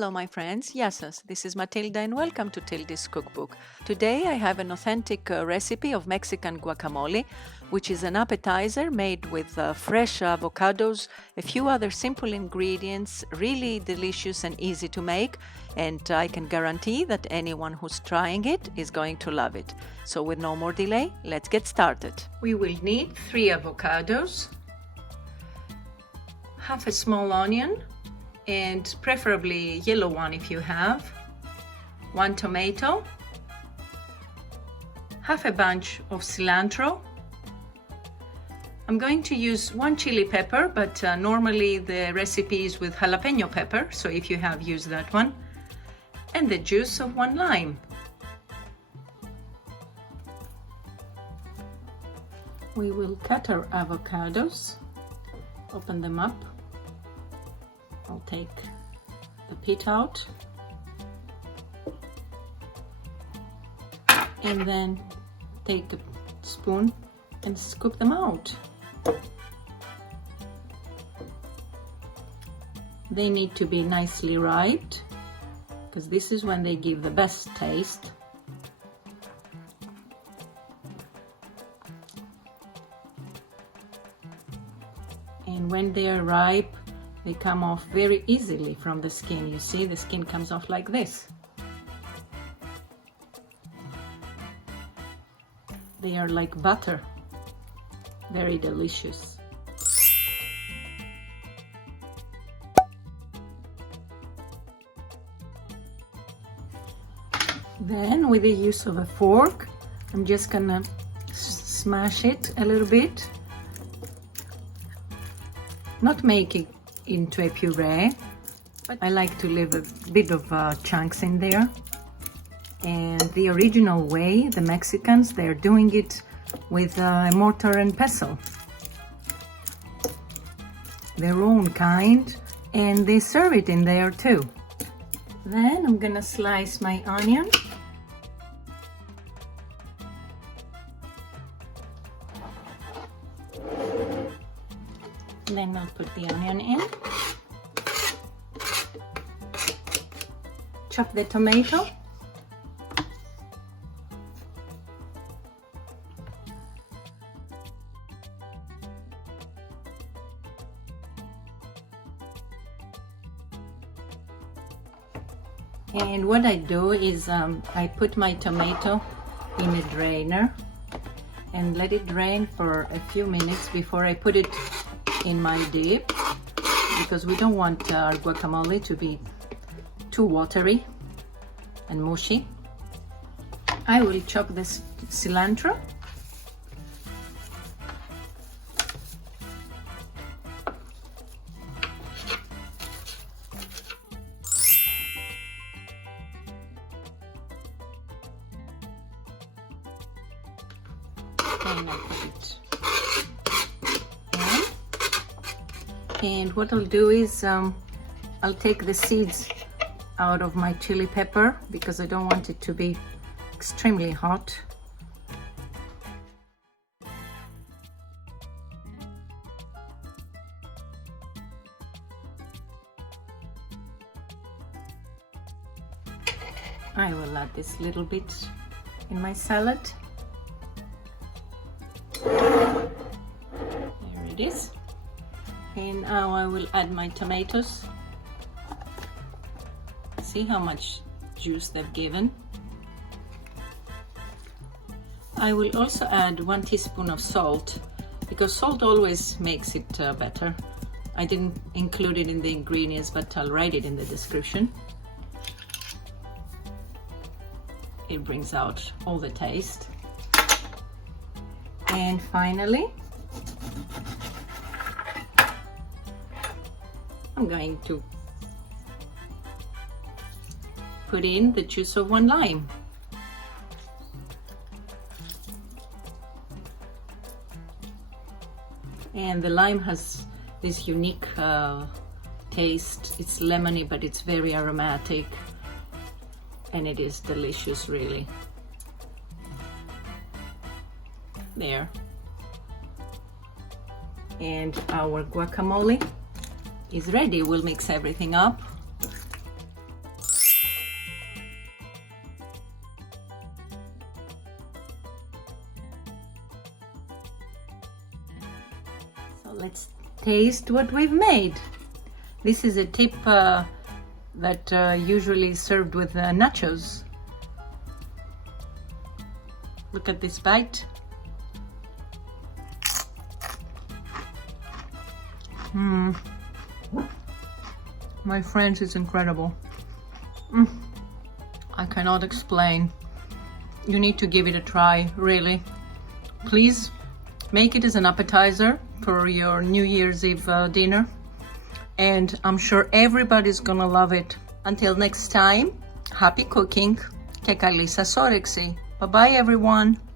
Hello my friends, Γεια σας. This is Matilda and welcome to Tilda's Cookbook. Today I have an authentic recipe of Mexican guacamole, which is an appetizer made with fresh avocados, a few other simple ingredients, really delicious and easy to make, and I can guarantee that anyone who's trying it is going to love it. So with no more delay, let's get started. We will need 3 avocados, half a small onion, and preferably yellow one if you have, 1 tomato, half a bunch of cilantro. I'm going to use 1 chili pepper, but normally the recipe is with jalapeno pepper, so if you have, use that one, and the juice of 1 lime. We will cut our avocados, open them up. I'll take the pit out and then take a spoon and scoop them out. They need to be nicely ripe because this is when they give the best taste. And when they are ripe, they come off very easily from the skin. You see, the skin comes off like this. They are like butter, very delicious. Then, with the use of a fork, I'm just gonna smash it a little bit, not make it into a puree, but I like to leave a bit of chunks in there. And the original way, the Mexicans, they're doing it with a mortar and pestle, their own kind, and they serve it in there too. Then I'm gonna slice my onion. Then I'll put the onion in. Chop the tomato. And what I do is I put my tomato in a drainer and let it drain for a few minutes before I put it in my dip, because we don't want our guacamole to be too watery and mushy. I will chop this cilantro. And I'll put it. And what I'll do is I'll take the seeds out of my chili pepper because I don't want it to be extremely hot. I will add this little bit in my salad. There it is. And now I will add my tomatoes. See how much juice they've given. I will also add 1 teaspoon of salt, because salt always makes it better. I didn't include it in the ingredients, but I'll write it in the description. It brings out all the taste. And finally, I'm going to put in the juice of 1 lime. And the lime has this unique taste. It's lemony, but it's very aromatic, and it is delicious, really. There. And our guacamole is ready. We'll mix everything up. let's taste what we've made. This is a tip that usually is served with nachos. Look at this bite. My friends, it's incredible. I cannot explain. You need to give it a try, really. Please make it as an appetizer for your New Year's Eve dinner. And I'm sure everybody's gonna love it. Until next time, happy cooking και καλή σας όρεξη. Bye bye everyone.